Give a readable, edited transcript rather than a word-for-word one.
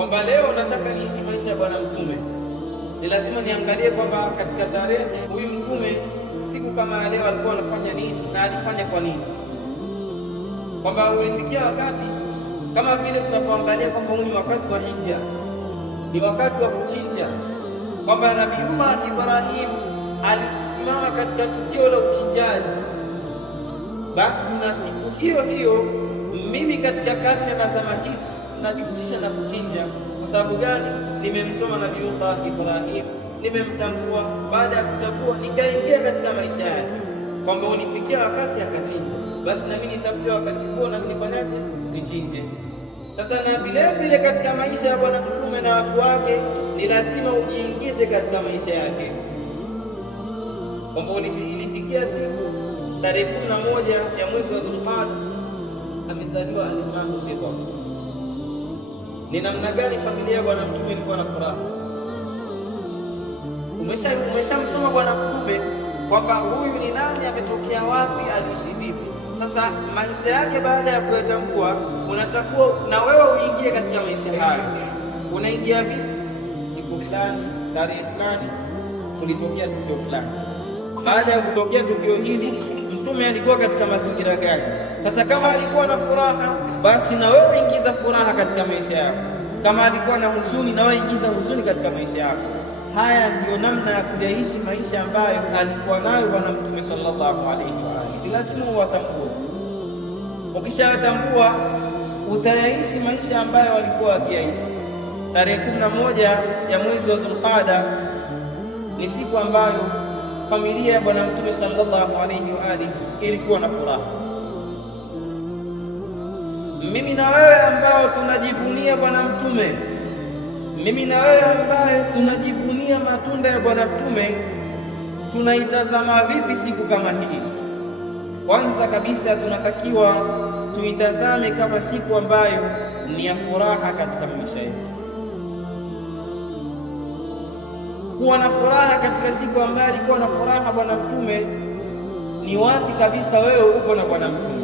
kwamba leo nataka niishi maisha ya Bwana Mtume, ni lazima niangalie kwamba katika tarehe huyu Mtume siku kama leo alikuwa anafanya nini na alifanya kwa nini, kwamba ulifikia wakati kama vile tunapoangalia kwamba huu ni wakati wa hija, ni wakati wa kuchinja, kwamba Nabiullah Ibrahim alisimama katika tukio la uchinjaji. Basi na siku hiyo hiyo mimi katika karne na zama hizi najihusisha na kuchinja. Kwa sababu gani? Nimemsoma Nabiullah Ibrahim, nimemtambua. Baada ya kutambua, nikaingia katika maisha yake, kwamba unifikia wakati akachinja, basi nami nitafute wakati huo na nifanyaje? Nichinje. Sasa na vile vile katika maisha ya Bwana Mtume na watu wake ni lazima ujiingize katika maisha yake, kwamba ilifikia siku tarehe 11 ya mwezi wa Dhulqaada amezaliwa Al-Imam Ridha. Ni namna gani familia ya Bwana Mtume ilikuwa na furaha? Umeshamsoma Bwana Mtume kwamba huyu ni nani, ametokea wapi, aliishi vipi. Sasa maisha yake baada ya kuyatambua, unatakiwa na wewe uingie katika maisha hayo. Unaingia vipi? Siku fulani, tarehe fulani, kulitokea tukio fulani. Baada ya kutokea tukio hili, Mtume alikuwa katika mazingira gani? Sasa kama alikuwa na furaha, basi na wewe ingiza furaha katika maisha yako. Kama alikuwa na huzuni, na wewe ingiza huzuni katika maisha yako. Haya ndiyo namna ya kuyaishi maisha ambayo alikuwa nayo Bwana Mtume sallallahu alaihi wasallam. Lazima uwatambue. Ukishawatambua, utayaishi maisha ambayo walikuwa wakiyaishi. Tarehe 11 ya mwezi wa Dhulqaada ni siku ambayo familia ya Bwana Mtume sallallahu alaihi wa alihi ilikuwa na furaha. Mimi na wewe ambao tunajivunia Bwana Mtume, mimi na wewe ambaye tunajivunia matunda ya Bwana Mtume, tunaitazama vipi siku kama hii? Kwanza kabisa tunatakiwa tuitazame kama siku ambayo ni ya furaha katika maisha yetu. Kuwa na furaha katika siku ambayo alikuwa na furaha Bwana Mtume, ni wazi kabisa wewe uko na Bwana Mtume.